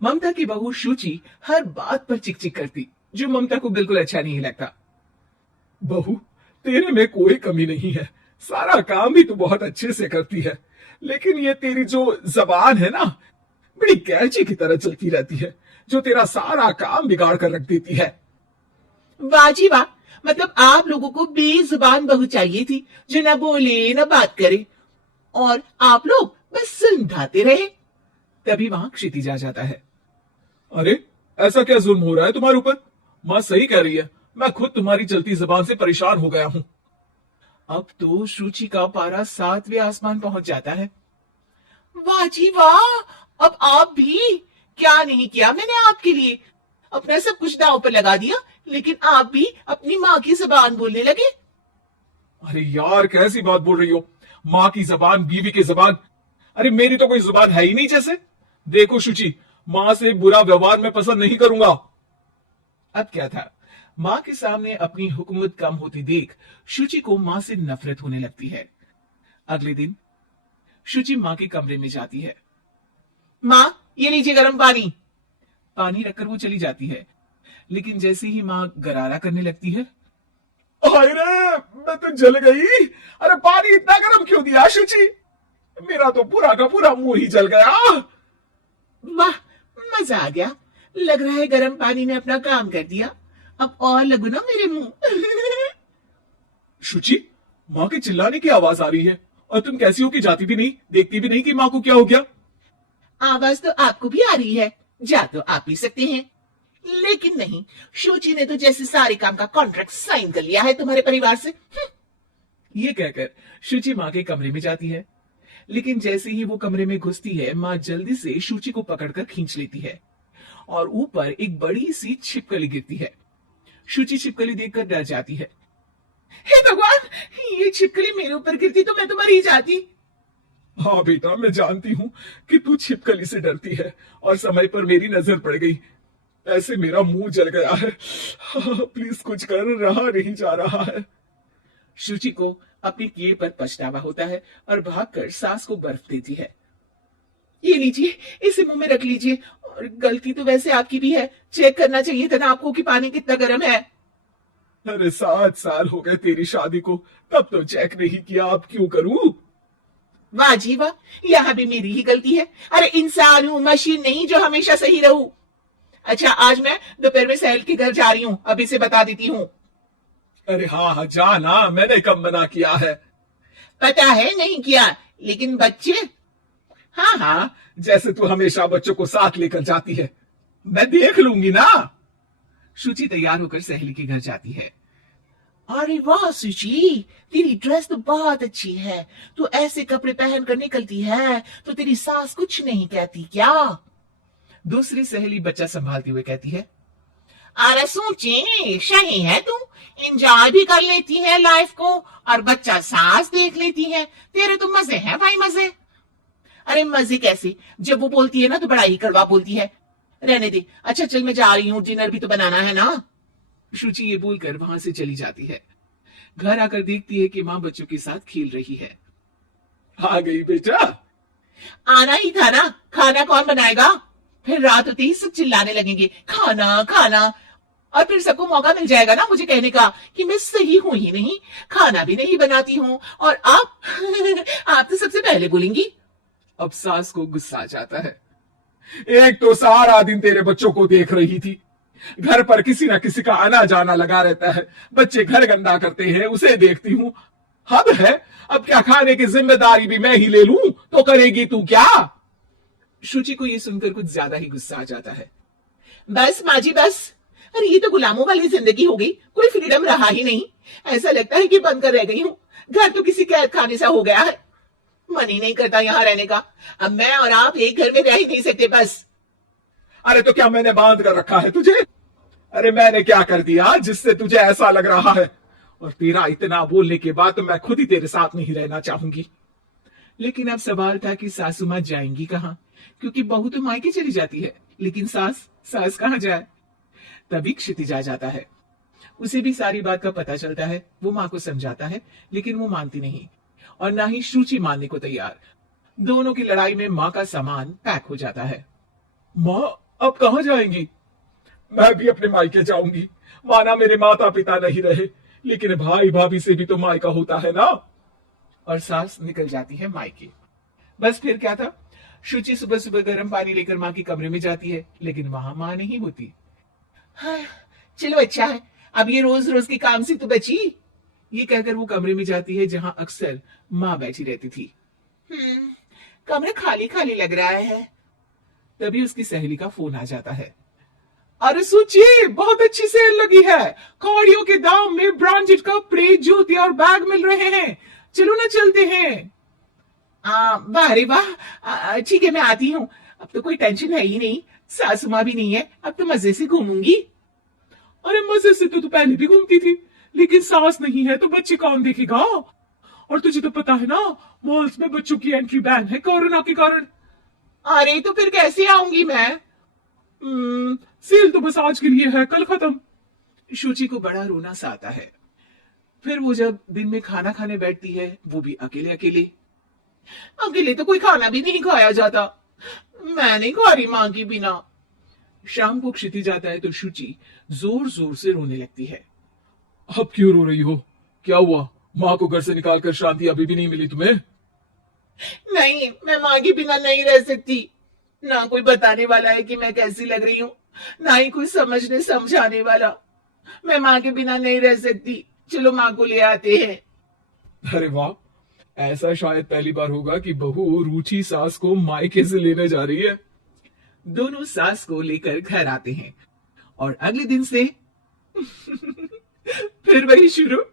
ममता की बहू शुचि हर बात पर चिक चिक करती, जो ममता को बिल्कुल अच्छा नहीं लगता। बहू, तेरे में कोई कमी नहीं है, सारा काम भी तू बहुत अच्छे से करती है, लेकिन ये तेरी जो जबान है ना, बड़ी कैंची की तरह चलती रहती है, जो तेरा सारा काम बिगाड़ कर रख देती है। वाह जी वाह, मतलब आप लोगों को बेजुबान बहू चाहिए थी, जो न बोले न बात करे, और आप लोग बस सुनते रहे। तभी वहां क्षितिज आ जाता है। अरे, ऐसा क्या जुल्म हो रहा है तुम्हारे ऊपर? माँ सही कह रही है, मैं खुद तुम्हारी चलती जबान से परेशान हो गया हूँ। अब तो शुचि का पारा 7वें आसमान पहुंच जाता है। वाह जी वाह, अब आप भी। क्या नहीं किया मैंने आपके लिए, अपना सब कुछ दांव पर लगा दिया, लेकिन आप भी अपनी माँ की जुबान बोलने लगे। अरे यार, कैसी बात बोल रही हो? माँ की जबान, बीवी की जबान? अरे मेरी तो कोई जुबान है ही नहीं जैसे। देखो शुचि, माँ से बुरा व्यवहार मैं पसंद नहीं करूंगा। अब क्या था, माँ के सामने अपनी हुकूमत कम होती देख शुचि को माँ से नफरत होने लगती है। अगले दिन शुचि माँ के कमरे में जाती है। माँ, ये लीजिए गर्म पानी। पानी रखकर वो चली जाती है, लेकिन जैसे ही माँ गरारा करने लगती है। अरे, मैं तो जल गई। अरे पानी इतना गर्म क्यों दिया शुचि? मेरा तो पूरा का पूरा मुंह ही जल गया। वाह, मजा आ गया। लग रहा है गर्म पानी ने अपना काम कर दिया। अब और लगू ना मेरे मुंह। शुचि, माँ के चिल्लाने की आवाज आ रही है, और तुम कैसी हो कि जाती भी नहीं, देखती भी नहीं कि माँ को क्या हो गया। आवाज तो आपको भी आ रही है, जा तो आप भी सकते हैं, लेकिन नहीं, शुचि ने तो जैसे सारे काम का कॉन्ट्रैक्ट साइन कर लिया है तुम्हारे परिवार से। ये कहकर शुचि माँ के कमरे में जाती है, लेकिन जैसे ही वो कमरे में घुसती है, माँ जल्दी से शुचि को पकड़कर खींच लेती है, और ऊपर एक बड़ी सी छिपकली गिरती है। शुचि छिपकली देखकर डर जाती है। हे भगवान, ये छिपकली मेरे ऊपर गिरती तो मैं तो मर ही जाती। हाँ बेटा, मैं जानती हूँ कि तू छिपकली से डरती है, और समय पर मेरी नजर पड़ गई, ऐसे मेरा मुंह जल गया है। हाँ, प्लीज कुछ कर, रहा नहीं जा रहा है। शुचि को अपने किए पर पछतावा होता है और भागकर सास को बर्फ देती है। ये लीजिए, इसे मुंह में रख लीजिए, और गलती तो वैसे आपकी भी है, चेक करना चाहिए था ना आपको कि पानी कितना गर्म है। अरे 7 साल हो गए तेरी शादी को, तब तो चेक नहीं किया, अब क्यों करूं? वाह जी वाह, यहाँ भी मेरी ही गलती है। अरे इंसान हूँ, मशीन नहीं जो हमेशा सही रहूं। अच्छा, आज मैं दोपहर में सहेल के घर जा रही हूँ, अभी से बता देती हूँ। अरे हाँ हाँ, जाना, मैंने कब मना किया है? पता है नहीं किया, लेकिन बच्चे। हाँ हाँ, जैसे तू हमेशा बच्चों को साथ लेकर जाती है, मैं देख लूंगी ना। शुचि तैयार होकर सहेली के घर जाती है। अरे वाह शुचि, तेरी ड्रेस तो बहुत अच्छी है, तू ऐसे कपड़े पहन कर निकलती है तो तेरी सास कुछ नहीं कहती क्या? दूसरी सहेली बच्चा संभालती हुए कहती है। अरे सूची, सही है तू, एंजॉय भी कर लेती है लाइफ को, और बच्चा सास देख लेती है, तेरे तो मजे हैं भाई, मजे। अरे मजे कैसे, जब वो बोलती है ना तो बड़ा ही कड़वा बोलती है। रहने दे, अच्छा चल मैं जा रही हूँ, डिनर भी तो बनाना है ना। शुचि ये बोलकर वहां से चली जाती है। घर आकर देखती है कि माँ बच्चों के साथ खेल रही है। आ गई बेटा? आना ही था ना, खाना कौन बनाएगा? फिर रात होते ही सब चिल्लाने लगेंगे, खाना खाना, और फिर सबको मौका मिल जाएगा ना मुझे कहने का कि मैं सही हूं ही नहीं, खाना भी नहीं बनाती हूँ, और आप आप तो सबसे पहले बोलेंगी। अब सास को गुस्सा आ जाता है। एक तो सारा दिन तेरे बच्चों को देख रही थी, घर पर किसी ना किसी का आना जाना लगा रहता है, बच्चे घर गंदा करते हैं, उसे देखती हूँ। हद है, अब क्या खाने की जिम्मेदारी भी मैं ही ले लूं तो करेगी तू क्या? शुचि को ये सुनकर कुछ ज्यादा ही गुस्सा आ जाता है। बस माँ जी बस, अरे ये तो गुलामों वाली जिंदगी हो गई, कोई फ्रीडम रहा ही नहीं। ऐसा लगता है कि बंद कर रह गई हूँ, घर तो किसी कैद खाने सा हो गया है, मन ही नहीं करता यहाँ रहने का। अब मैं और आप एक घर में रह ही नहीं सकते बस। अरे तो क्या मैंने बांध कर रखा है तुझे? अरे मैंने क्या कर दिया जिससे तुझे ऐसा लग रहा है? और तेरा इतना बोलने के बाद तो मैं खुद ही तेरे साथ नहीं रहना चाहूंगी। लेकिन अब सवाल था कि सासू माँ जाएंगी कहाँ, क्योंकि बहू तो मायके चली जाती है, लेकिन सास सास कहाँ जाए? तभी क्षितिज आ जाता है। उसे भी सारी बात का पता चलता है। वो माँ को समझाता है, लेकिन वो मानती नहीं, और ना ही शुचि मानने को तैयार। दोनों की लड़ाई में माँ का सामान पैक हो जाता है। माँ, अब कहां जाएंगी? मैं भी अपने मायके जाऊंगी। माना मेरे माता पिता नहीं रहे, लेकिन भाई भाभी से भी तो मायका होता है ना। और सास निकल जाती है मायके। बस फिर क्या था, शुचि सुबह सुबह गर्म पानी लेकर माँ के कमरे में जाती है, लेकिन वहां माँ नहीं होती। हाँ, चलो अच्छा है, अब ये रोज रोज के काम से तो बची। ये कहकर वो कमरे में जाती है जहां अक्सर माँ बैठी रहती थी। कमरा खाली खाली लग रहा है। तभी उसकी सहेली का फोन आ जाता है। अरे सुची, बहुत अच्छी सेल लगी है। कौड़ियों के दाम में ब्रांडेड कपड़े, जूते और बैग मिल रहे हैं। चलो ना चलते हैं। वाह रे वाह, ठीक है मैं आती हूँ। अब तो कोई टेंशन है ही नहीं, सासू माँ भी नहीं है, अब तो मजे से घूमूंगी। अरे मजे से तो तू पहले भी घूमती थी, लेकिन सास नहीं है तो बच्चे कौन देखेगा? और तुझे तो पता है ना, मॉल्स में बच्चों की एंट्री बैन है कोरोना के कारण। अरे तो फिर कैसे आऊंगी मैं? सेल तो बस आज के लिए है, कल खत्म। शुचि को बड़ा रोना सा आता है। फिर वो जब दिन में खाना खाने बैठती है, वो भी अकेले अकेले। अकेले तो कोई खाना भी नहीं खाया जाता, मैं नहीं खा रही माँ के बिना। शाम को क्षितिज जाता है तो शुचि जोर जोर से रोने लगती है। अब क्यों रो रही हो? क्या हुआ? माँ को घर से निकालकर शांति अभी भी नहीं मिली तुम्हें? नहीं, मैं माँ के बिना नहीं रह सकती। ना कोई बताने वाला है कि मैं कैसी लग रही हूँ, ना ही कोई समझने समझाने वाला। मैं माँ के बिना नहीं रह सकती, चलो माँ को ले आते हैं। अरे वाह, ऐसा शायद पहली बार होगा कि बहू रूची सास को मायके से लेने जा रही है। दोनों सास को लेकर घर आते हैं और अगले दिन से फिर वही शुरू।